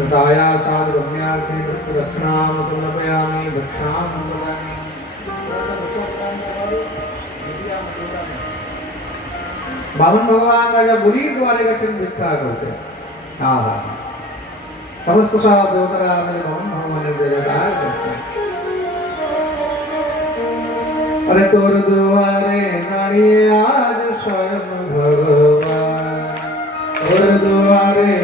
तदाया साधुरम्यार्थे दक्षिणां समर्पयामि दक्षिणां समर्पयामि बामन भगवान राजा बुरी द्वारे चिन्ह भिक्षा करते हाँ। हाँ समस्त साथ देवतरा मेरे बामन भगवान जयकार करते अरे तोर द्वारे नारी आज स्वयं भगवान। तोर द्वारे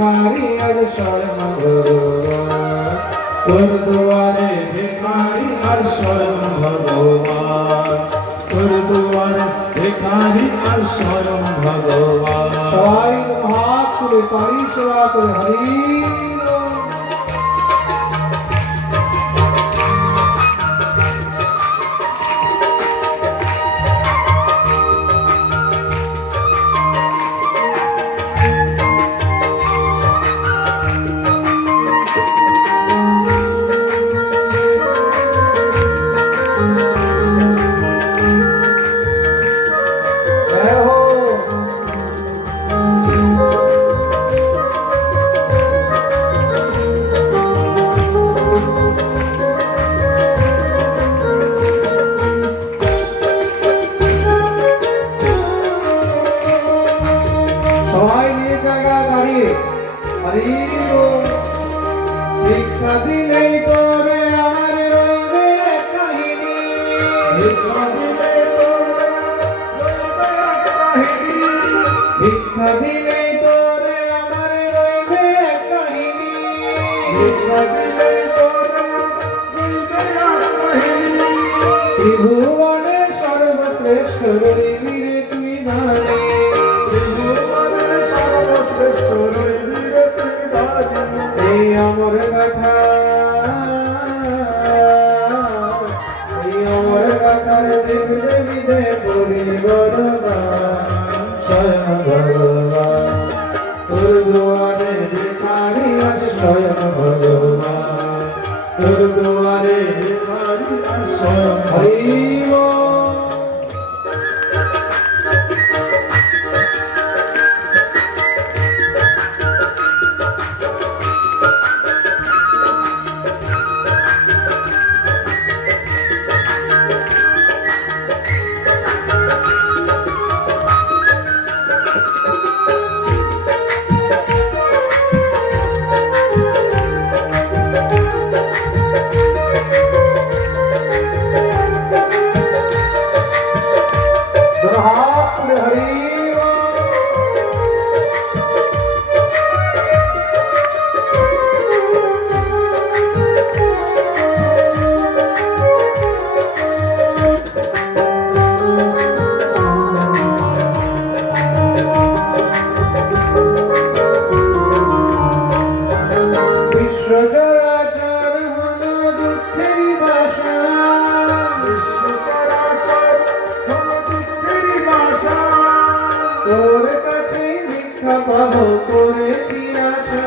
ভিক্ষারিয়ার শর্মা ভগবান তোর দুয়ারে ভিক্ষারিয়ার শর্মা ভগবান তোর দুয়ারে ভিক্ষারিয়ার শর্মা ভগবান হরি হরি ও দীক্ষা দিলেই তো শয়ন ভগবান তোর দুয়ারে হরি করেছি আশা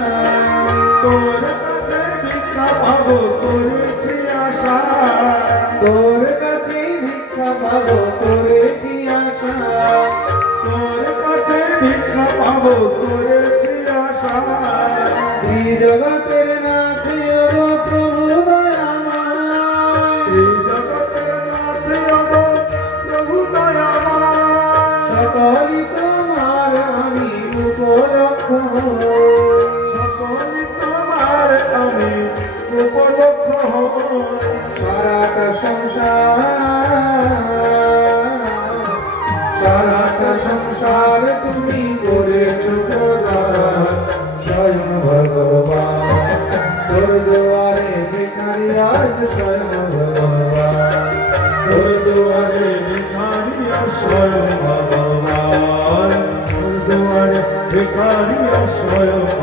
Oh, soil.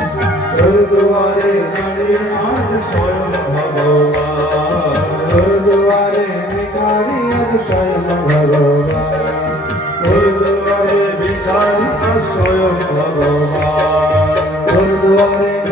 Amen.